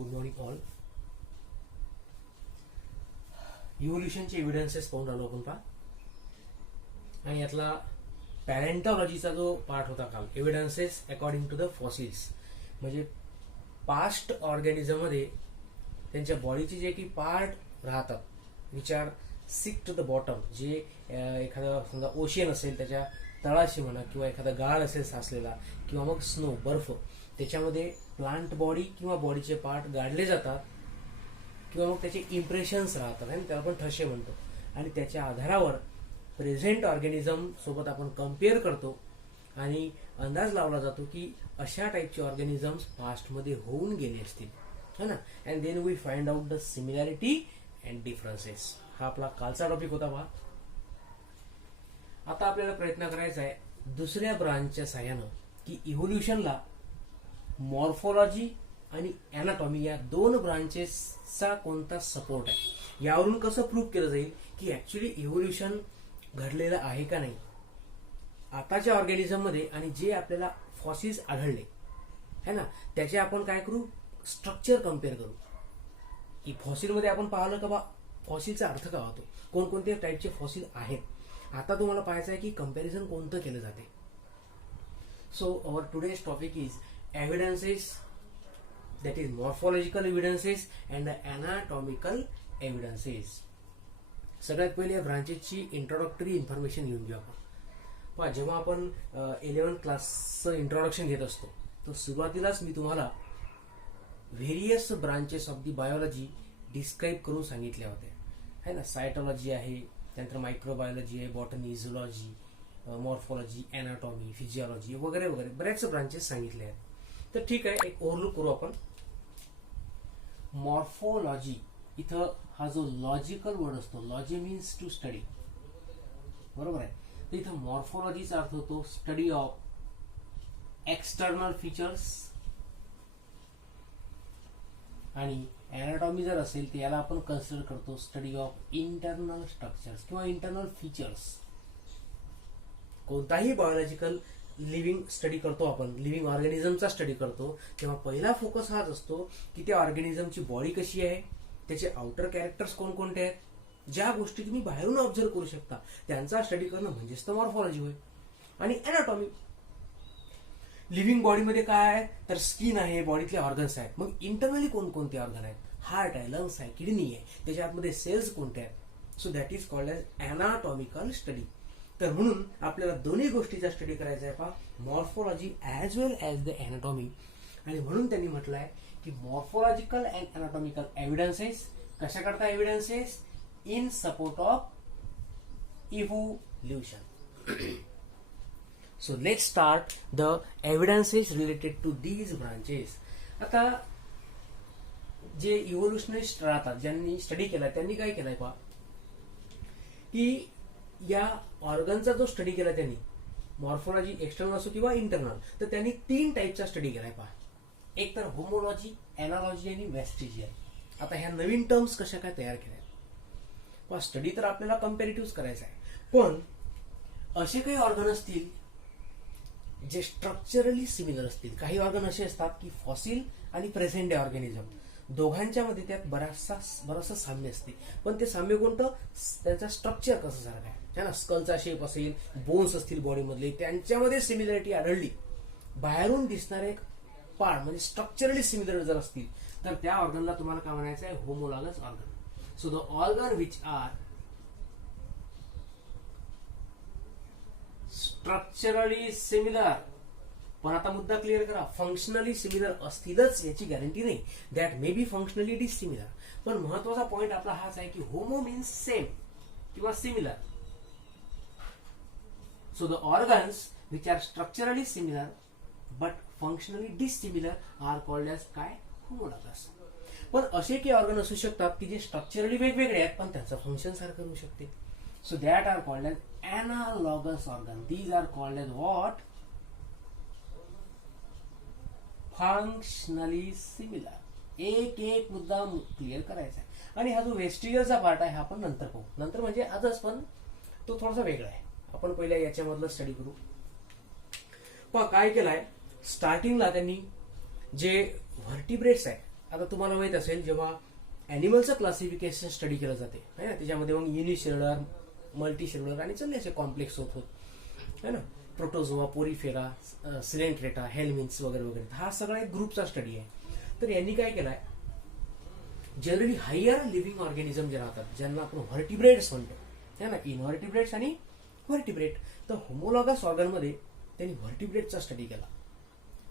Good morning all. इव्होल्युशनचे evidences पाहून आलो आपण पहा, आणि यातला पॅरेंटॉलॉजीचा जो पार्ट होता काल, evidences according to the fossils, म्हणजे पास्ट ऑर्गॅनिझम मध्ये त्यांच्या बॉडीचे जे काही पार्ट राहतात which are sink to the bottom, जे एखादा समजा ओशियन असेल त्याच्या तळाशी म्हणा, किंवा एखादा गाळ असेल साचलेला, किंवा मग स्नो बर्फ, त्याच्यामध्ये प्लांट बॉडी किंवा बॉडीचे पार्ट गाडले जातात, किंवा मग त्याचे इम्प्रेशन्स राहतात आणि त्याला आपण ठसे म्हणतो, आणि त्याच्या आधारावर प्रेझेंट ऑर्गॅनिझम सोबत आपण कम्पेअर करतो आणि अंदाज लावला जातो की अशा टाईपचे ऑर्गॅनिझम्स पास्टमध्ये होऊन गेले असतील, है ना. And then we find out the similarity and differences. हा आपला कालचा टॉपिक होता पहा. आता आपल्याला प्रयत्न करायचा आहे दुसऱ्या ब्रांचच्या साह्यानं की इव्होल्युशनला मॉर्फोलॉजी आणि अॅनाटॉमी या दोन ब्रांचेसचा कोणता सपोर्ट आहे, यावरून कसं प्रूव्ह केलं जाईल की ऍक्च्युली इव्होल्युशन घडलेलं आहे का नाही आताच्या ऑर्गॅनिझम मध्ये, आणि जे आपल्याला फॉसिल्स आढळले है ना, त्याचे आपण काय करू, स्ट्रक्चर कम्पेअर करू. की फॉसिलमध्ये आपण पाहिलं का बा फॉसिलचा अर्थ काय होतो, कोणकोणत्या टाईपचे फॉसिल आहेत. आता तुम्हाला पाहायचं आहे की कंपॅरिझन कोणतं केलं जाते. So our today's topic is evidences, that is morphological evidences and anatomical evidences. सगळ्यात पहिले या ब्रांचेसची इंट्रोडक्टरी इन्फॉर्मेशन घेऊन घेऊ आपण. पहा, जेव्हा आपण 11th क्लासचं इंट्रोडक्शन घेत असतो तर सुरुवातीलाच मी तुम्हाला various branches of the biology describe करून सांगितल्या होत्या, है ना. सायटॉलॉजी आहे, त्यानंतर मायक्रोबायोलॉजी आहे, botany, zoology, morphology, anatomy, physiology वगैरे वगैरे बऱ्याच ब्रांचेस सांगितले आहेत. तर ठीक आहे, एक ओव्हरलुक करू आपण. मॉर्फोलॉजी, इथं हा जो लॉजिकल वर्ड असतो, लॉजी मीन्स टू स्टडी, बरोबर आहे. तर इथं मॉर्फोलॉजीचा अर्थ होतो स्टडी ऑफ एक्सटर्नल फीचर्स, आणि अॅनाटॉमी जर असेल तर याला आपण कन्सिडर करतो स्टडी ऑफ इंटरनल स्ट्रक्चर्स किंवा इंटरनल फीचर्स. कोणताही बायोलॉजिकल लिव्हिंग स्टडी करतो आपण, लिव्हिंग ऑर्गॅनिझमचा स्टडी करतो, तेव्हा पहिला फोकस हाच असतो की त्या ऑर्गॅनिझमची बॉडी कशी आहे, त्याचे आउटर कॅरेक्टर्स कोणकोणते आहेत, ज्या गोष्टी तुम्ही बाहेरून ऑब्झर्व करू शकता त्यांचा स्टडी करणं म्हणजेच तर मॉर्फोलॉजी होय. आणि अॅनाटॉमी, लिव्हिंग बॉडीमध्ये काय आहे तर स्किन आहे, बॉडीतले ऑर्गन्स आहेत, मग इंटरनली कोणकोणते ऑर्गन आहेत, हार्ट आहे, लंग्स आहे, किडनी आहे, त्याच्या आतमध्ये सेल्स कोणत्या आहेत. So that is called as anatomical study. तर म्हणून आपल्याला दोन्ही गोष्टीचा स्टडी करायचा आहे पहा, morphology as well as the anatomy. आणि म्हणून त्यांनी म्हटलं आहे की मॉर्फोलॉजिकल अँड अॅनाटॉमिकल एव्हिडन्सेस कशा करता, evidences in support of evolution. So let's start the evidences related to these branches. आता जे इव्होल्युशनिस्ट राहतात, ज्यांनी स्टडी केलाय, त्यांनी काय केलंय पहा की या ऑर्गनचा जो स्टडी केला त्यांनी, मॉर्फोलॉजी एक्सटर्नल असो किंवा इंटरनल, तर त्यांनी 3 टाईपचा स्टडी केलाय पहा. एक तर होमोलॉजी, एनालॉजी आणि वेस्टिजियल. आता ह्या नवीन टर्म्स कशा काय तयार केल्या पहा. स्टडी तर आपल्याला कम्पॅरेटिव्ह करायचा आहे, पण असे काही ऑर्गन असतील जे स्ट्रक्चरली सिमिलर असतील. काही ऑर्गन असे असतात की फॉसिल आणि प्रेझेंट डे ऑर्गॅनिझम दोघांच्या मध्ये त्यात बराचसा साम्य असते, पण ते साम्य कोणतं, त्यांचा स्ट्रक्चर कसं सारखं आहे ना, स्कलचा शेप असेल, बोन्स असतील बॉडीमधले, त्यांच्यामध्ये सिमिलरिटी आढळली. बाहेरून दिसणारे पार्ट म्हणजे स्ट्रक्चरली सिमिलर जर असतील तर त्या ऑर्गनला तुम्हाला काय म्हणायचं आहे, homologous organ. So the organ which are structurally similar, पण आता मुद्दा क्लिअर करा, फंक्शनली सिमिलर असतीलच याची गॅरंटी नाही. That may be functionally dissimilar, पण महत्वाचा पॉइंट आपला हाच आहे की होमो मीन्स सेम किंवा similar. So the organs which are structurally similar but functionally dissimilar are called as काय, होमोलॉगस. पण असे काही ऑर्गन असू शकतात की जे स्ट्रक्चरली वेगवेगळे आहेत पण त्यांचं फंक्शन सारखं होऊ शकते. So that are called as analogous organ. These are called as what, functionally similar. एक मुद्दा क्लिअर करायचा आहे. आणि हा जो वेस्टिजियलचा पार्ट आहे हा आपण नंतर पाहू, नंतर म्हणजे आजच, पण तो थोडासा वेगळा आहे. आपण पहिल्या याच्यामधलं स्टडी करू. पण काय केलंय, स्टार्टिंगला त्यांनी जे व्हर्टिब्रेट्स आहे आता तुम्हाला माहित असेल जेव्हा ॲनिमलचं क्लासिफिकेशन स्टडी केलं जाते है ना, त्याच्यामध्ये मग युनिसेल्युलर, मल्टी सेल्युलर आणि चालले असे कॉम्प्लेक्स होत है ना, प्रोटोझोआ, पोरीफेरा, सिलेंट्रेटा, हेल्मिन्स वगैरे वगैरे, हा सगळा एक ग्रुपचा स्टडी आहे. तर यांनी काय केलाय, जनरली हायर लिव्हिंग ऑर्गॅनिझम जे राहतात, ज्यांना आपण व्हर्टिब्रेट्स म्हणतो है ना, इनव्हर्टिब्रेट्स आणि व्हर्टिब्रेट, तर होमोलॉगस ऑर्गनमध्ये त्यांनी व्हर्टिब्रेटचा स्टडी केला.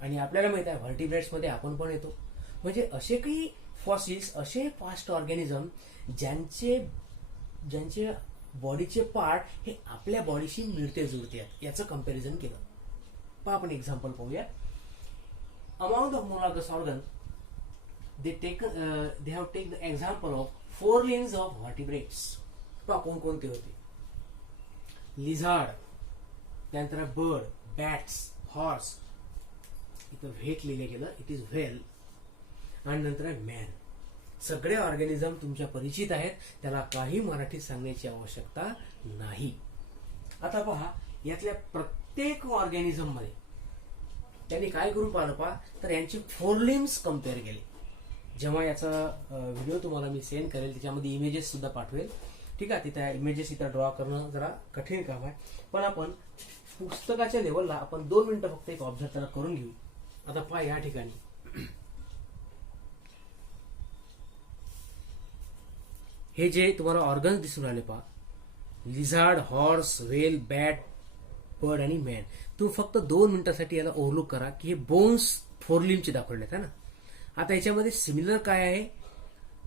आणि आपल्याला माहित आहे व्हर्टिब्रेट्समध्ये आपण पण येतो. म्हणजे असे काही फॉसिल्स, असे फास्ट ऑर्गॅनिझम ज्यांचे बॉडीचे पार्ट हे आपल्या बॉडीशी मिळते जुळते आहेत, याचं कम्पॅरिझन केलं. पहा आपण एक्झाम्पल पाहूया. Among the homologous organ they have taken the example of 4 limbs of vertebrates. पहा कोणकोणते होते. लिझार्ड, त्यानंतर बर्ड, बॅट्स, हॉर्स, इथं व्हेट लिहिले गेलं, इट इज व्हेल, आणि नंतर आहे मॅन. सगळे ऑर्गॅनिझम तुमच्या परिचित आहेत, त्याला काही मराठीत सांगण्याची आवश्यकता नाही. आता पहा यातल्या प्रत्येक ऑर्गॅनिझम मध्ये त्यांनी काय करून पाहिलं पहा, तर यांचे 4 लिम्स कम्पेअर केले. जेव्हा याचा व्हिडिओ तुम्हाला मी सेंड करेल त्याच्यामध्ये इमेजेस सुद्धा पाठवेल, ठीक आहे. तिथे इमेजेस इथं ड्रॉ करणं जरा कठीण काम आहे, पण आपण पुस्तकाच्या लेवलला आपण 2 मिनिटं फक्त एक ऑब्झर्व त्याला करून घेऊ. आता पहा या ठिकाणी हे जे तुम्हाला ऑर्गन्स दिसून आले पहा, lizard, horse, whale, bat, bird आणि मॅन. तुम्ही फक्त 2 मिनिटासाठी याला ओव्हरलुक करा की हे बोन्स 4 लिम्बचे दाखवलेत आहे ना. आता याच्यामध्ये सिमिलर काय आहे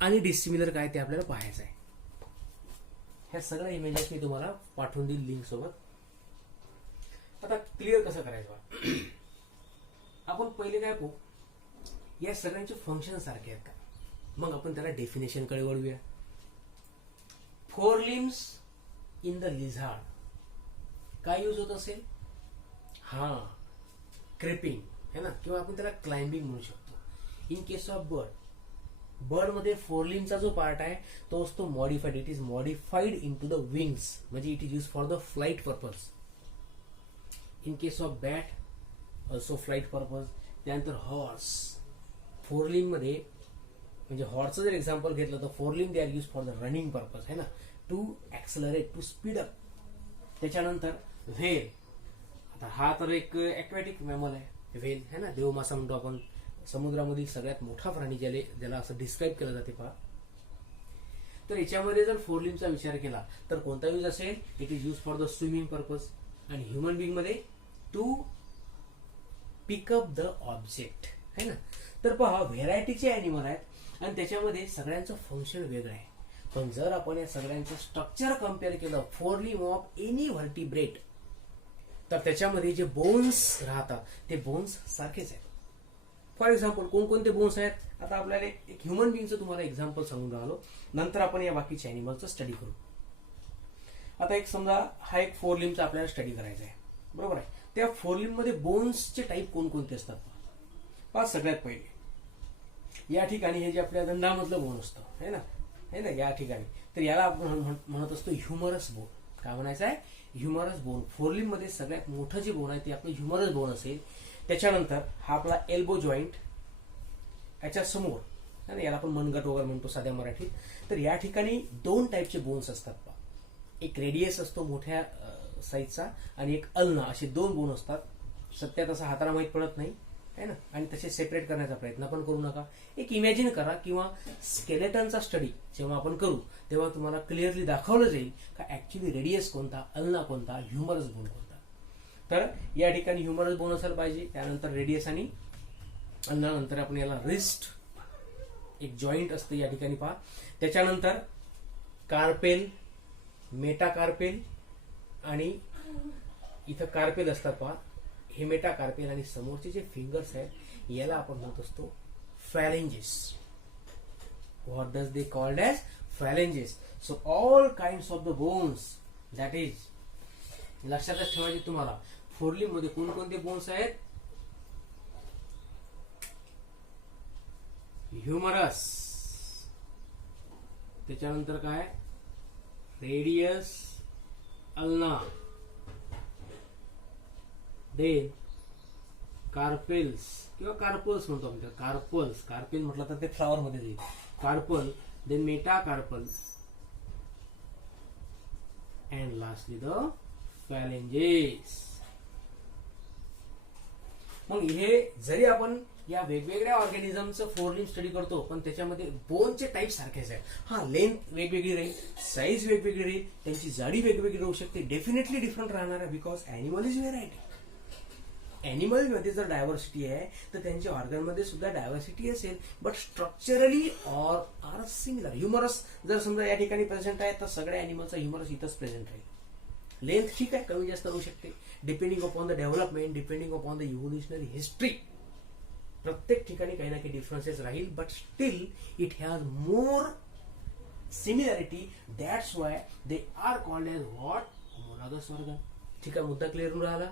आणि डिसिमिलर काय ते आपल्याला पाहायचं आहे. ह्या सगळ्या इमेजेस मी तुम्हाला पाठवून देईल लिंक सोबत. आता क्लिअर कसं करायचं, आपण पहिले काय पाहू, या सगळ्यांचे फंक्शन सारखे आहेत का, मग आपण त्याला डेफिनेशन कडे वळूया. 4 लिम्स इन द लिझार्ड काय यूज होत असेल, हा क्रेपिंग है ना, किंवा आपण त्याला क्लाइंबिंग म्हणू शकतो. इन केस ऑफ बर्ड मध्ये 4 लिम्सचा जो पार्ट आहे तो असतो modified, it is modified into the wings, म्हणजे it is use for the flight purpose. In case of bat also flight purpose. त्यानंतर हॉर्स 4 लिम मध्ये, म्हणजे हॉर्सचं जर एक्झाम्पल घेतलं तर 4 लिम they are use for the running purpose है ना, टू ऍक्सलरेट, टू स्पीड अप. त्याच्यानंतर व्हेल, आता हा तर एक ॲक्वॅटिक मॅमल आहे व्हेल है ना, देवमासा म्हणतो आपण, समुद्रामधील सगळ्यात मोठा प्राणी ज्याला असं डिस्क्राईब केलं जाते पहा. तर याच्यामध्ये जर 4 लिम्सचा विचार केला तर कोणता यूज असेल, it is use for the swimming purpose. आणि ह्युमन बिंग मध्ये टू पिकअप द ऑब्जेक्ट है ना. तर पहा व्हेरायटीचे अॅनिमल आहेत आणि त्याच्यामध्ये सगळ्यांचं फंक्शन वेगळं आहे. पण जर आपण या सगळ्यांचं स्ट्रक्चर कम्पेअर केलं 4 लिम ऑफ एनी व्हर्टिब्रेट, तर त्याच्यामध्ये जे बोन्स राहतात ते बोन्स सारखेच आहेत. फॉर एक्झाम्पल कोणकोणते बोन्स आहेत, आता आपल्याला एक ह्युमन बिंगचं तुम्हाला एक्झाम्पल सांगून राहिलो, नंतर आपण या बाकीच्या अॅनिमलचं स्टडी करू. आता एक समजा हा एक 4 लिम्सचा आपल्याला स्टडी करायचा आहे, बरोबर आहे. त्या 4 लिम मध्ये बोन्सचे टाईप कोणकोणते असतात पहा. सगळ्यात पहिले या ठिकाणी हे जे आपल्या दंडामधलं बोन असतं है ना या ठिकाणी, तर याला आपण म्हणत असतो ह्युमरस बोन. काय म्हणायचं आहे, ह्युमरस बोन. 4 लिम मध्ये सगळ्यात मोठं जे बोन आहे ते आपलं ह्युमरस बोन असेल. त्याच्यानंतर हा आपला एल्बो जॉईंट, याच्या समोर है ना, याला आपण मनगट वगैरे म्हणतो साध्या मराठीत. तर या ठिकाणी 2 टाईपचे बोन्स असतात पहा. एक रेडियस असतो मोठ्या साईजचा आणि एक अल्ना, असे 2 बोन असतात. सत्यात असं हाताला माहीत पडत नाही है ना, आणि तसे सेपरेट करण्याचा प्रयत्न पण करू नका. एक इमॅजिन करा, किंवा स्केलेटनचा स्टडी जेव्हा आपण करू तेव्हा तुम्हाला क्लिअरली दाखवलं जाईल का ऍक्च्युली रेडियस कोणता, अल्ना कोणता, ह्युमरस बोन कोणता. तर या ठिकाणी ह्युमरस बोन असायला पाहिजे, त्यानंतर रेडियस आणि अल्ना. नंतर आपण याला रिस्ट एक जॉईंट असतं या ठिकाणी पहा. त्याच्यानंतर कार्पेल, मेटाकार्पेल आणि इथं कार्पेल असतात पहा, हे मेटाकार्पेल. आणि समोरचे जे फिंगर्स आहेत याला आपण म्हणत असतो phalanges. What does they called as phalanges. So all kinds of the bones, that is लक्षातच ठेवायचे तुम्हाला. 4 लिम मध्ये कोणकोणते बोन्स आहेत, ह्युमरस, त्याच्यानंतर काय रेडियस, अल्ना, देन कार्पेल्स किंवा कार्पल्स म्हणतो आपण त्याला. कार्पल्स, कार्पेल म्हटलं तर ते फ्लॉवर मध्ये जाईल. Carpal, then metacarpal, and lastly the phalanges. मग हे जरी आपण या वेगवेगळ्या ऑर्गॅनिझमचं फोर लिम्ब स्टडी करतो, पण त्याच्यामध्ये बोनचे टाईप सारखेच आहेत. हा, लेंथ वेगवेगळी राहील, साईज वेगवेगळी राहील, त्यांची जाडी वेगवेगळी राहू शकते, डेफिनेटली डिफरंट राहणार आहे, बिकॉज अॅनिमल इज व्हेरायटी. अॅनिमलमध्ये जर डायव्हर्सिटी आहे तर त्यांच्या ऑर्गनमध्ये सुद्धा डायव्हर्सिटी असेल, but structurally are similar. Humerus जर समजा या ठिकाणी प्रेझेंट आहे तर सगळ्या अॅनिमलचा ह्युमरस इथंच प्रेझेंट राहील. लेंथ ठीक आहे, कमी जास्त होऊ शकते, depending upon the development, depending upon the evolutionary history. प्रत्येक ठिकाणी काही ना काही डिफरन्सेस राहील, but still it has more similarity. That's why they are called as what? Homologous organ. ठीक आहे, मुद्दा क्लिअर होऊन राहिला.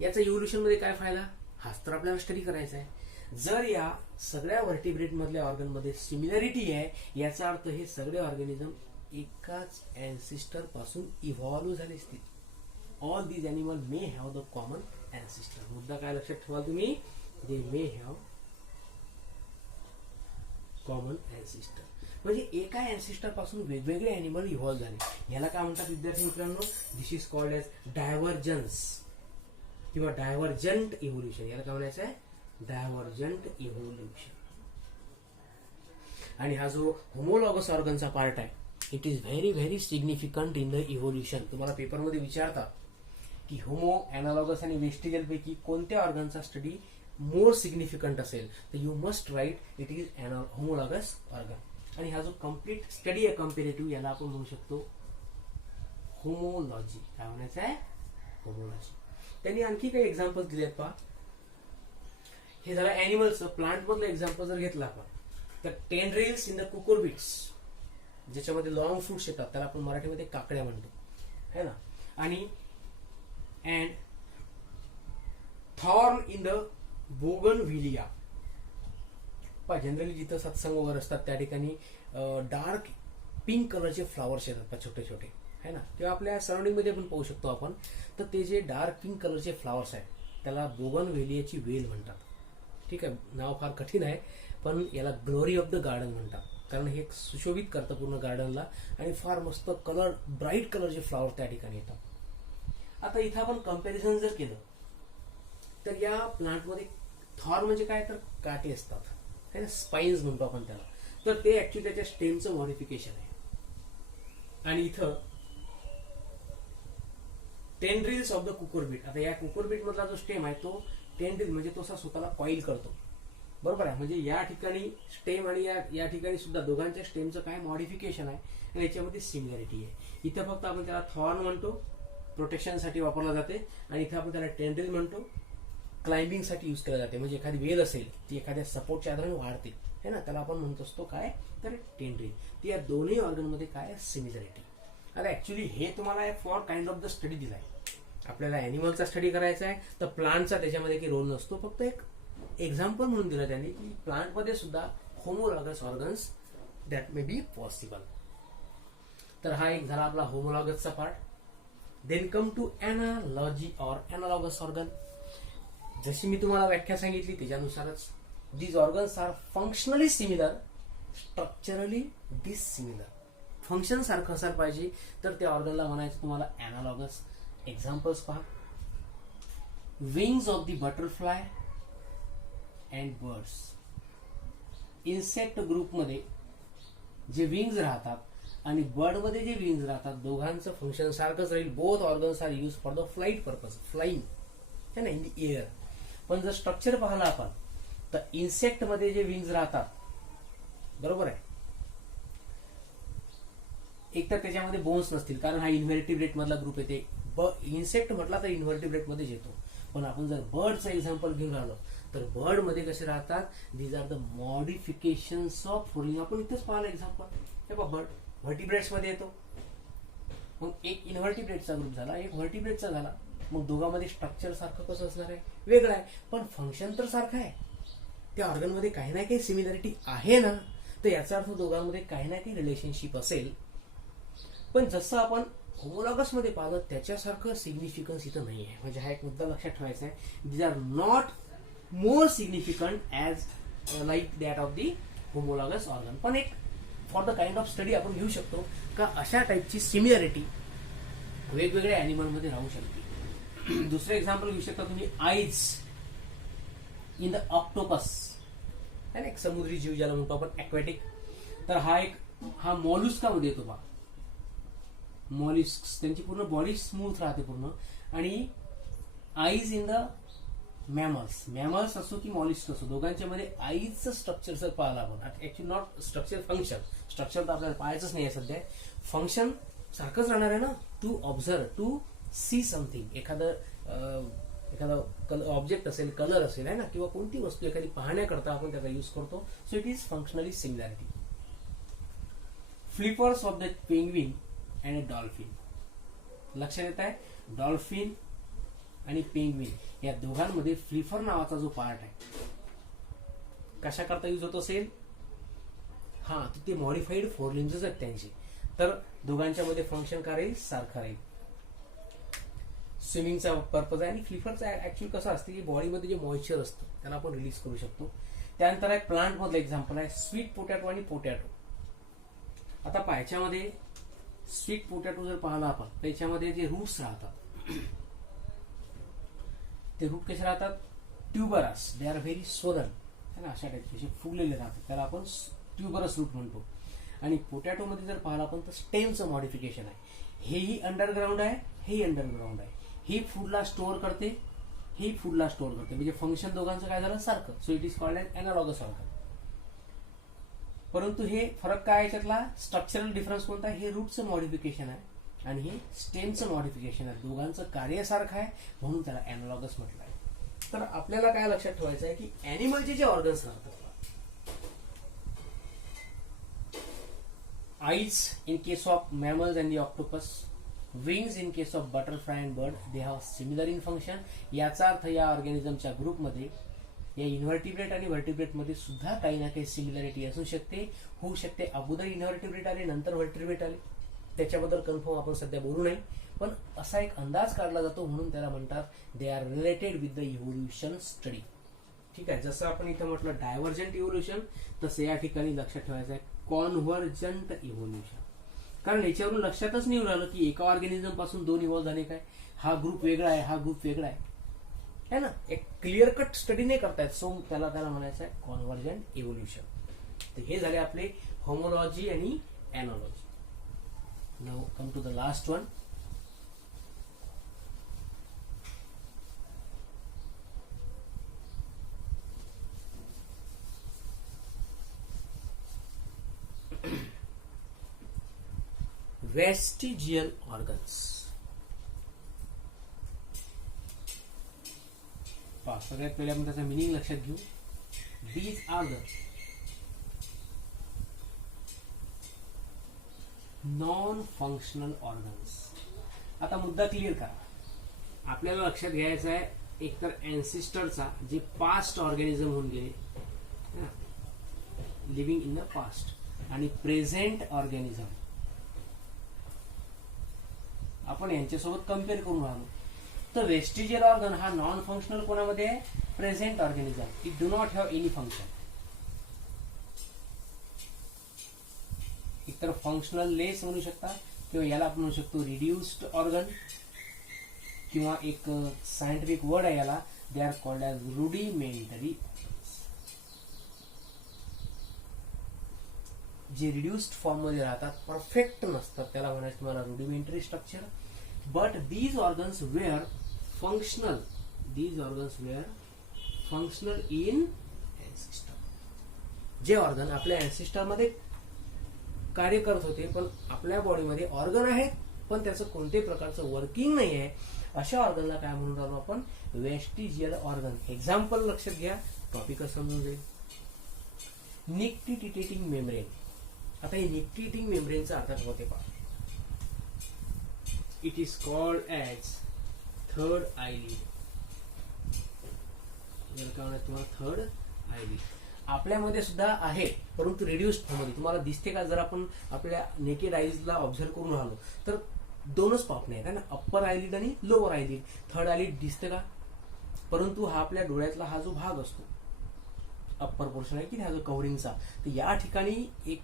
याचा इव्होल्युशन मध्ये काय फायदा, हाच तर आपल्याला स्टडी करायचा आहे. जर या सगळ्या व्हर्टिब्रेट मधल्या ऑर्गन मध्ये सिमिलॅरिटी आहे, याचा अर्थ हे सगळे ऑर्गॅनिझम एकाच अँसिस्टर पासून इव्हॉल्व्ह झाले असतील. All these animal may have the common ancestor. मुद्दा काय लक्षात ठेवाल तुम्ही, दे मे हॅव कॉमन अँसिस्टर. म्हणजे एका अँसिस्टर पासून वेगवेगळे अॅनिमल इव्हॉल्व्ह झाले. याला काय म्हणतात विद्यार्थी मित्रांनो, दिस इज कॉल्ड एज डायव्हर्जन्स किंवा डायव्हर्जंट इव्होल्युशन. याला काय म्हणायचं आहे, डायव्हर्जंट इव्होल्युशन. आणि हा जो होमोलॉगस ऑर्गनचा पार्ट आहे, it is very very significant in the evolution. तुम्हाला पेपरमध्ये विचारतात की होमो, अॅनालॉगस आणि वेस्टिजल पैकी कोणत्या ऑर्गनचा स्टडी मोर सिग्निफिकंट असेल, तर you must write it is homologous organ. आणि हा जो कम्प्लीट स्टडी आहे कम्पेरेटिव्ह, याला आपण म्हणू शकतो होमोलॉजी. काय म्हणायचं आहे, होमोलॉजी. त्यांनी आणखी काही एक्झाम्पल्स दिलेत पहा. हे झालं अॅनिमल्सचं. प्लांट मधलं एक्झाम्पल जर घेतलं आपण तर टेंड्रिल्स इन द कुकुरबिट्स, ज्याच्यामध्ये लॉंग फ्रूट्स येतात, त्याला आपण मराठीमध्ये काकड्या म्हणतो, है ना. आणि and thorn in the bougainvillea. पहा, जनरली जिथं सत्संग वगैरे असतात त्या ठिकाणी डार्क पिंक कलरचे फ्लॉवर्स येतात छोटे छोटे, है ना. तेव्हा आपल्या सराउंडिंग मध्ये पण पाहू शकतो आपण. तर ते जे डार्क पिंक कलरचे फ्लॉवर्स आहेत त्याला बोगनवेलियाची वेल म्हणतात. ठीक आहे, नाव फार कठीण आहे, पण याला ग्लोरी ऑफ द गार्डन म्हणतात, कारण हे सुशोभित करतं पूर्ण गार्डनला. आणि फार मस्त कलर, ब्राईट कलरचे फ्लॉवर त्या ठिकाणी येतात. आता इथं आपण कम्पॅरिझन जर केलं तर या प्लांटमध्ये थॉर म्हणजे काय, तर काटे असतात, है ना, स्पाइन्स म्हणतो आपण त्याला. तर ते ऍक्च्युली त्याच्या स्टेमचं मॉडिफिकेशन आहे. आणि इथं टेंड्रिल्स ऑफ द कुकुरबिट. आता या कुकुरबिट मधला जो स्टेम आहे तो टेंड्रिल म्हणजे तो असा स्वतःला कॉईल करतो, बरोबर आहे. म्हणजे या ठिकाणी स्टेम आणि या ठिकाणी सुद्धा दोघांच्या स्टेमचं काय मॉडिफिकेशन आहे आणि याच्यामध्ये सिमिलॅरिटी आहे. इथं फक्त आपण त्याला थॉर्न म्हणतो, प्रोटेक्शनसाठी वापरला जाते. आणि इथं आपण त्याला टेंड्रिल म्हणतो, क्लाइम्बिंगसाठी यूज केला जाते. म्हणजे एखादी वेल असेल ती एखाद्या सपोर्टच्या आधाराने वाढते, है ना, त्याला आपण म्हणत असतो काय, तर टेंड्रिल. ती या दोन्ही ऑर्गनमध्ये काय सिमिलॅरिटी. आता ऍक्च्युली हे तुम्हाला for kind of the study दिलाय. आपल्याला अॅनिमलचा स्टडी करायचा आहे तर प्लांटचा त्याच्यामध्ये काही रोल नसतो, फक्त एक एक्झाम्पल म्हणून दिलं त्यांनी की प्लांटमध्ये सुद्धा homologous organs that may be possible. तर हा एक झाला आपला होमोलॉगसचा part. Then come to analogy or analogous organ. जशी मी तुम्हाला व्याख्या सांगितली त्याच्यानुसारच these organs are functionally similar, structurally dissimilar. Function सारखं असायला पाहिजे तर त्या ऑर्गनला म्हणायचं तुम्हाला एनालॉगस. एक्झाम्पल्स पहा, wings of the butterfly and birds. Insect ग्रुपमध्ये जे विंग्स राहतात आणि बर्ड मध्ये जे विंग्स राहतात, दोघांचं फंक्शन सारखंच राहील. Both organs are use for the flight purpose, flying, है ना, इन द एअर. पण जर स्ट्रक्चर पाहिलं आपण तर इन्सेक्ट मध्ये जे विंग्स राहतात, बरोबर आहे, एक तर त्याच्यामध्ये बोन्स नसतील कारण हा इन्व्हर्टिब्रेट मधला ग्रुप येते. इन्सेक्ट म्हटला तर इन्व्हर्टिब्रेट मध्ये येतो. पण आपण जर बर्डचं एक्झाम्पल घेऊन राहिलो तर बर्ड मध्ये कसे राहतात, these are the modifications of fooling. आपण इथंच पाहिलं एक्झाम्पल, हे बघ, बर्ड व्हर्टिब्रेट्स मध्ये येतो. मग एक इन्व्हर्टिब्रेटचा ग्रुप झाला, एक व्हर्टिब्रेटचा झाला. मग दोघांमध्ये स्ट्रक्चर सारखं कसं असणार आहे, वेगळं आहे, पण फंक्शन तर सारखं आहे. त्या ऑर्गनमध्ये काही ना काही सिमिलॅरिटी आहे ना, तर याचा अर्थ दोघांमध्ये काही ना काही रिलेशनशिप असेल. पण जसं आपण होमोलॉगस मध्ये पाहिलं त्याच्यासारखं सिग्निफिकन्स इथं नाही आहे. म्हणजे हा एक मुद्दा लक्षात ठेवायचा आहे. These are not more significant as like that of the homologous organ. पण एक for the kind of study आपण घेऊ शकतो का अशा टाईपची सिमिलॅरिटी वेगवेगळ्या ॲनिमलमध्ये राहू शकते. दुसरं एक्झाम्पल घेऊ शकता तुम्ही आईज इन द ऑक्टोपस, है ना, एक समुद्री जीव ज्याला म्हणतो आपण ॲक्वॅटिक. तर हा मॉल्युस्कामध्ये येतो बा. मॉल्युस्क त्यांची पूर्ण बॉडी स्मूथ राहते पूर्ण. आणि आईज इन द मॅमल्स असो की मॉल्युस्क असो, दोघांच्या मध्ये आईजचं स्ट्रक्चर जर पाहिलं आपण, actually not structure, function. Structure तर आपल्याला पाहायचंच नाही आहे सध्या. फंक्शन सारखंच राहणार आहे ना. To observe, to see something, एखादा ऑब्जेक्ट असेल, कलर असेल, आहे ना, किंवा कोणती वस्तू एखादी पाहण्याकरता आपण त्याचा यूज करतो. So it is functionally similarity. Flippers of the penguin and a dolphin. लक्षात येत आहे, डॉल्फिन आणि पेंग्विन या दोघांमध्ये फ्लिपर नावाचा जो पार्ट आहे कशा करता यूज होत असेल, हा ते मॉडिफाईड फोरलिम्स आहेत त्यांचे. तर दोघांच्या मध्ये फंक्शन काय राहील, सारखं राहील. स्विमिंगचा पर्पज आहे. आणि फ्लिपरचा ऍक्च्युअली कसं असतं की बॉडीमध्ये जे मॉइश्चर असतं त्याला आपण रिलीज करू शकतो. त्यानंतर आहे प्लांट मधलं एक्झाम्पल आहे स्वीट पोटॅटो आणि पोटॅटो. आता पायाच्यामध्ये स्वीट पोटॅटो जर पाहिला आपण, त्याच्यामध्ये जे रूट्स राहतात ते रूट कसे राहतात, ट्युबरस, दे आर व्हेरी स्वोलन, है ना, अशा टाईपचे फुगलेले राहतात, त्याला आपण ट्युबरस रूट म्हणतो. आणि पोटॅटो मध्ये जर पाहिला आपण तर स्टेमचं मॉडिफिकेशन आहे. हेही अंडरग्राऊंड आहे, हेही अंडरग्राऊंड आहे. ही फूडला स्टोअर करते, ही फूडला स्टोअर करते. म्हणजे फंक्शन दोघांचं काय झालं, सारखं. So it is called an analogous organ. परंतु हे फरक काय आहे त्यातला, स्ट्रक्चरल डिफरन्स कोणता आहे, हे रूटचं मॉडिफिकेशन आहे आणि हे स्टेमचं मॉडिफिकेशन आहे. दोघांचं कार्य सारखं आहे म्हणून त्याला एनालॉगस म्हटलं आहे. तर आपल्याला काय लक्षात ठेवायचं आहे की ॲनिमलचे जे ऑर्गन्स राहतात, eyes in case of mammals and the octopus, wings in case of butterfly and bird, they have similar in function. याचा अर्थ या ऑर्गॅनिझमच्या ग्रुपमध्ये या इन्व्हर्टिब्रेट आणि व्हर्टिब्रेट मध्ये सुद्धा काही ना काही सिमिलॅरिटी असू शकते, होऊ शकते. अगोदर इन्व्हर्टिब्रेट आले, नंतर व्हर्टिब्रेट आले, त्याच्याबद्दल कन्फर्म आपण सध्या बोलू नाही. पण असा एक अंदाज काढला जातो म्हणून त्याला म्हणतात they are related with the evolution study. ठीक आहे, जसं आपण इथं म्हटलं डायव्हर्जंट इव्होल्युशन, तसं या ठिकाणी लक्षात ठेवायचं आहे कॉन्व्हर्जंट इव्होल्युशन. कारण याच्यावरून लक्षातच नाही राहिलं की एका ऑर्गॅनिझम पासून दोन इव्हॉल्व झाले काय, हा ग्रुप वेगळा आहे, हा ग्रुप वेगळा आहे ना. एक क्लिअर कट स्टडी नाही करतायत. सो त्याला म्हणायचं आहे कॉन्व्हर्जंट इव्होल्युशन. तर हे झाले आपले होमोलॉजी आणि analogy. Now come to the last one. Vestigial organs. सगळ्यात पहिले आपण त्याचा मिनिंग लक्षात घेऊ. These are the non functional organs. आता मुद्दा क्लिअर करा. आपल्याला लक्षात घ्यायचा आहे एकतर एन्सिस्टरचा जे पास्ट ऑर्गॅनिझम होऊन गेले लिव्हिंग इन द पास्ट, आणि प्रेझेंट ऑर्गॅनिझम आपण यांच्यासोबत कम्पेअर करून राहिलो. तर वेस्टिजियल ऑर्गन हा नॉन फंक्शनल कोणामध्ये आहे, present organism. It do not have any function. एकतर फंक्शनल लेस म्हणू शकता किंवा याला आपण म्हणू शकतो रिड्युस्ड ऑर्गन, किंवा एक सायंटिफिक वर्ड आहे याला, they are called as rudimentary. जे रिड्युस्ड फॉर्म मध्ये राहतात, परफेक्ट नसतात, त्याला म्हणायचं तुम्हाला rudimentary structure. But these organs were functional, in ancestor. जे ऑर्गन आपल्या एन्सिस्टर मध्ये कार्य करत होते पण आपल्या बॉडीमध्ये ऑर्गन आहेत पण त्याचं कोणत्याही प्रकारचं वर्किंग नाही आहे, अशा ऑर्गनला काय म्हणून राहिलो आपण, वेस्टिजियल ऑर्गन. एक्झाम्पल लक्षात घ्या, टॉपिकच समजून जाईल. Nictitating membrane. आता हे निक्टिटेटिंग मेम्ब्रेनचा अर्थ काय होते पहा. It is called as third आयलिड. तुम्हाला थर्ड आयलिड आपल्यामध्ये सुद्धा आहे, परंतु रिड्युस्ड फॉर्म मध्ये. तुम्हाला दिसते का, जर आपण आपल्या नेकेड आईजला ऑब्झर्व करून राहिलो तर दोनच पापण्या आहेत ना, अप्पर आयलिड आणि लोअर आयलिड. थर्ड आयलिड दिसते का? परंतु हा आपल्या डोळ्यातला हा जो भाग असतो, अप्पर पोर्शन आहे की हा जो कव्हरिंगचा, तर या ठिकाणी एक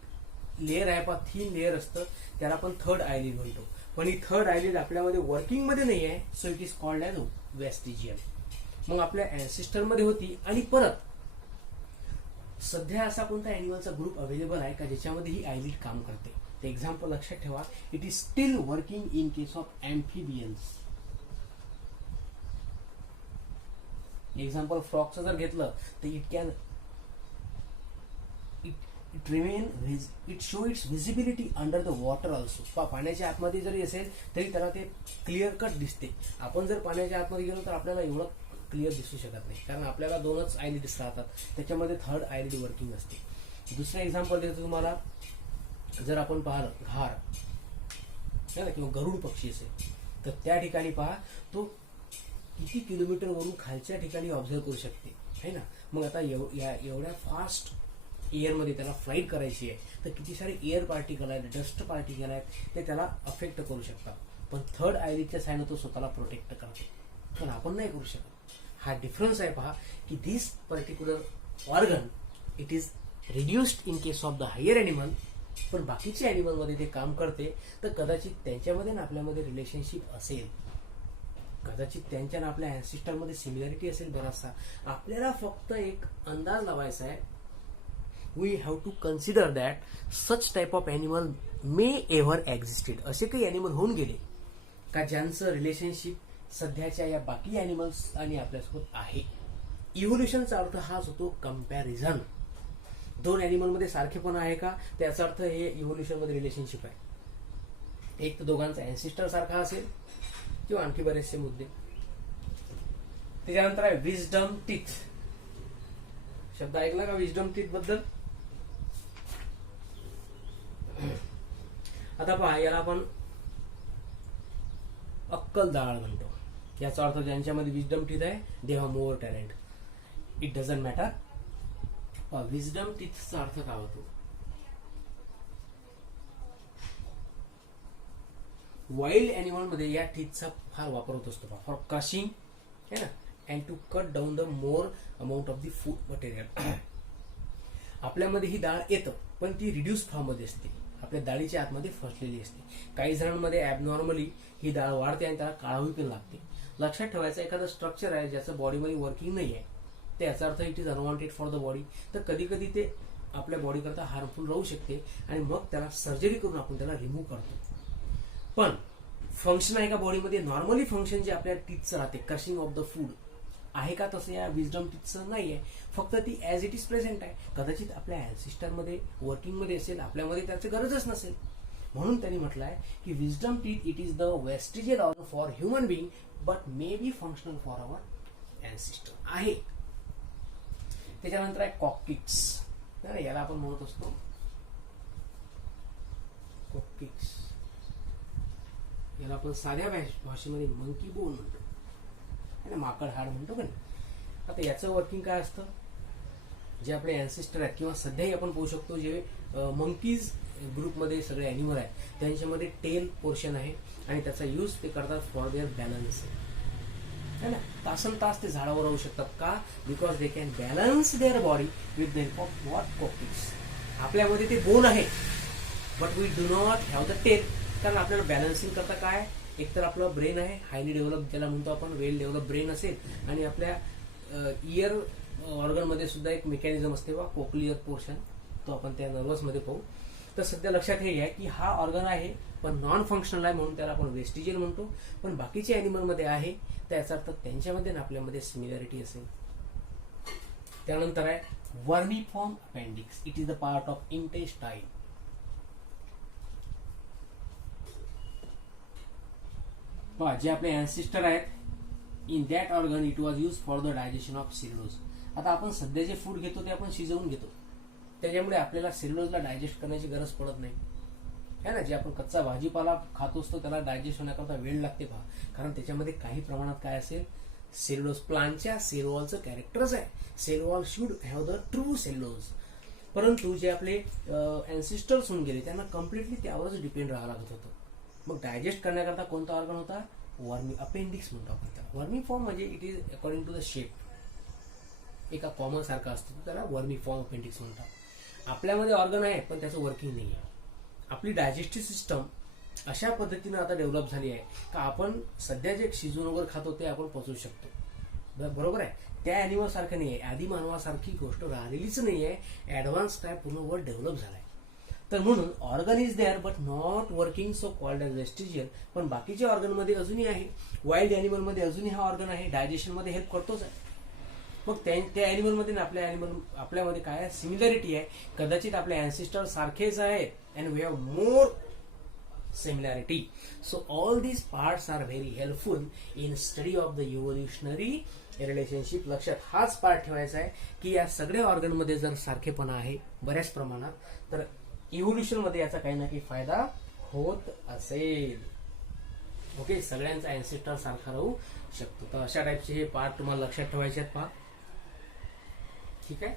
लेअर आहे पहा, थीन लेअर असतं, त्याला आपण थर्ड आयलिड म्हणतो. पण ही थर्ड आयलिड आपल्यामध्ये वर्किंग मध्ये नाही आहे, so it is called as vestigial. मग आपल्या अँसेस्टर मध्ये होती आणि परत सध्या असा कोणता अॅनिमलचा ग्रुप अवेलेबल आहे का ज्याच्यामध्ये ही आयलिड काम करते? ते एक्झाम्पल लक्षात ठेवा. It is still working in case of amphibians. Example फ्रॉगचं जर घेतलं तर it show its visibility under the water also. पाण्याच्या आतमध्ये जरी असेल तरी त्याला ते क्लिअर कट दिसते. आपण जर पाण्याच्या आतमध्ये गेलो तर आपल्याला एवढं क्लिअर दिसू शकत नाही, कारण आपल्याला दोनच आयलिड्स राहतात, त्याच्यामध्ये थर्ड आयलिड वर्किंग असते. दुसरं एक्झाम्पल देतो तुम्हाला. जर आपण पाहिलं घार है ना, किंवा गरुड पक्षी असेल, तर त्या ठिकाणी पहा तो किती किलोमीटर वरून खालच्या ठिकाणी ऑब्झर्व करू शकते है ना. मग आता एवढ्या फास्ट एअरमध्ये त्याला फ्लाईट करायची आहे, तर किती सारे एअर पार्टिकल आहेत, डस्ट पार्टिकल आहेत, ते त्याला अफेक्ट करू शकतात. पण थर्ड आयलिडच्या साईन तो स्वतःला प्रोटेक्ट करतो, पण आपण नाही करू शकत. हा डिफरन्स आहे पहा, की this particular organ it is reduced in case of the higher animal, पण बाकीच्या एनिमलमध्ये ते काम करते. तर कदाचित त्यांच्यामध्ये ना आपल्यामध्ये रिलेशनशिप असेल, कदाचित त्यांच्या ना आपल्या अँसिस्टरमध्ये सिमिलॅरिटी असेल बराचसा. आपल्याला फक्त एक अंदाज लावायचा आहे. We have to consider that such type of animal may ever existed. असे काही ॲनिमल होऊन गेले का ज्यांचं रिलेशनशिप सध्याच्या या बाकी ॲनिमल्स आणि आपल्यासोबत आहे. इव्होल्युशनचा अर्थ हाच होतो कम्पॅरिझन. दोन ॲनिमलमध्ये सारखेपणा आहे का, त्याचा अर्थ हे इव्होल्युशनमध्ये रिलेशनशिप आहे. एक तर दोघांचा अँसिस्टर सारखा असेल किंवा आणखी बरेचसे मुद्दे. त्याच्यानंतर आहे विजडम टीथ. शब्द ऐकला का विजडम टीथ बद्दल? आता पहा, याला आपण अक्कलदाढ म्हणतो. याचा अर्थ ज्यांच्यामध्ये विजडम टीथ आहे they have more talent. It doesn't matter. Wisdom टीथचा अर्थ काय होतो? वाईल्ड एनिमल मध्ये या टीथचा फार वापर होत असतो फॉर क्रशिंग है ना, and to cut down the more amount of the food material. आपल्यामध्ये ही डाळ येतं, पण ती रिड्यूस फॉर्म मध्ये असते, आपल्या डाळीच्या आतमध्ये फसलेली असते. काही जणांमध्ये ॲबनॉर्मली ही डाळ वाढते आणि त्याला काळावी पण लागते. लक्षात ठेवायचं, एखादं स्ट्रक्चर आहे ज्याचं बॉडीमध्ये वर्किंग नाही आहे, तर याचा earth it is unwanted for the body. तर कधी कधी ते आपल्या बॉडी करता हार्मफुल राहू शकते आणि मग त्याला सर्जरी करून आपण त्याला रिमूव्ह करतो. पण फंक्शन आहे का बॉडीमध्ये? नॉर्मली फंक्शन जे आपल्या टीथचं राहते, क्रशिंग ऑफ द फूड, आहे का तसं या विजडम टीथचं? नाही आहे. फक्त ती ॲज इट इज प्रेझेंट आहे. कदाचित आपल्या अँसिस्टरमध्ये वर्किंगमध्ये असेल, आपल्यामध्ये त्याची गरजच नसेल. म्हणून त्यांनी म्हटलं आहे की wisdom teeth it is the vestigial organ for human being but may be functional for our ancestor आहे. त्याच्यानंतर आहे कॉकिक्स. याला आपण म्हणत असतो कॉकिक्स. याला आपण साध्या भाषेमध्ये मंकी बोन म्हणतो, माकड हाड म्हणतो का नाही. आता याचं वर्किंग काय असतं? जे आपले अँसेस्टर आहेत किंवा सध्याही आपण पाहू शकतो जे मंकीज ग्रुपमध्ये सगळे अॅनिमल आहेत त्यांच्यामध्ये टेल पोर्शन आहे आणि त्याचा यूज ते करतात फॉर देअर बॅलन्स है ना. तासन तास ते झाडावर राहू शकतात का? Because they can balance their body with the help of what coccyx. आपल्यामध्ये ते बोन आहे but we do not have the tail, कारण आपल्याला बॅलन्सिंग करता काय, एकतर आपलं ब्रेन आहे हायली डेव्हलप, ज्याला म्हणतो आपण वेल डेव्हलप ब्रेन असेल, आणि आपल्या इयर ऑर्गन मध्ये सुद्धा एक मेकॅनिझम असते बा कोक्लिअर पोर्शन, तो आपण त्या नर्वस मध्ये पाहू. तर सध्या लक्षात हे घ्या की हा ऑर्गन आहे पण नॉन फंक्शनल आहे, म्हणून त्याला आपण वेस्टिजियल म्हणतो. पण बाकीच्या अॅनिमल मध्ये आहे, त्याचा अर्थ त्यांच्यामध्ये ना आपल्यामध्ये सिमिलॅरिटी असेल. त्यानंतर आहे vermiform appendix. It is the part of intestine. जे आपले अँसिस्टर आहेत in that organ it was use for the digestion of cellulose. आता आपण सध्या जे फूड घेतो ते आपण शिजवून घेतो, त्याच्यामुळे आपल्याला सेल्युलोजला डायजेस्ट करण्याची गरज पडत नाही है ना. जे आपण कच्चा भाजीपाला खातो असतो त्याला डायजेस्ट होण्याकरता वेळ लागते पहा, कारण त्याच्यामध्ये काही प्रमाणात काय असेल, सेल्युलोज. प्लांटच्या सेल वॉलचं कॅरेक्टरच आहे, cell wall should have the true cellulose. परंतु जे आपले अँसिस्टर्स होऊन गेले त्यांना कम्प्लिटली त्यावरच डिपेंड राहावं लागत होतं. मग डायजेस्ट करण्याकरता कोणता ऑर्गन होता? वर्मी अपेंडिक्स म्हणतो आपण त्याला. वर्मी फॉर्म म्हणजे it is according to the shape एका कॉमन सारखा असतो, त्याला वर्मी फॉर्म अपेंडिक्स म्हणतात. आपल्यामध्ये ऑर्गन आहे पण त्याचं वर्किंग नाही आहे. आपली डायजेस्टिव्ह सिस्टम अशा पद्धतीनं आता डेव्हलप झाली आहे का आपण सध्या जे शिजून वगैरे खातो ते आपण पचवू शकतो. बरोबर आहे. त्या ॲनिमल सारखं नाही आहे, आधी मानवासारखी गोष्ट राहिलेलीच नाही आहे. ऍडव्हान्स काय पूर्ण वर्ल्ड डेव्हलप झालाय. तर म्हणून organ is there but not working so called as vestigial. पण बाकीच्या ऑर्गन मध्ये अजूनही आहे. वाईल्ड ॲनिमल मध्ये अजूनही हा ऑर्गन आहे, डायजेशन मध्ये हेल्प करतोच आहे. मग त्या ॲनिमल मध्ये आपल्यामध्ये काय सिमिलॅरिटी आहे. कदाचित आपले अँसेस्टर सारखेच आहेत and we have more similarity. So all these parts are very helpful in study of the evolutionary relationship. लक्षात हाच पार्ट ठेवायचा आहे की या सगळ्या ऑर्गन मध्ये जर सारखेपणा आहे बऱ्याच प्रमाणात, तर इव्होल्युशन मध्ये याचा काही ना काही फायदा होत असेल. ओके, सगळ्यांचा अँसेस्टर सारखा राहू शकतो. तर अशा टाईपचे हे पार्ट तुम्हाला लक्षात ठेवायचे आहेत. पहा, ठीक आहे.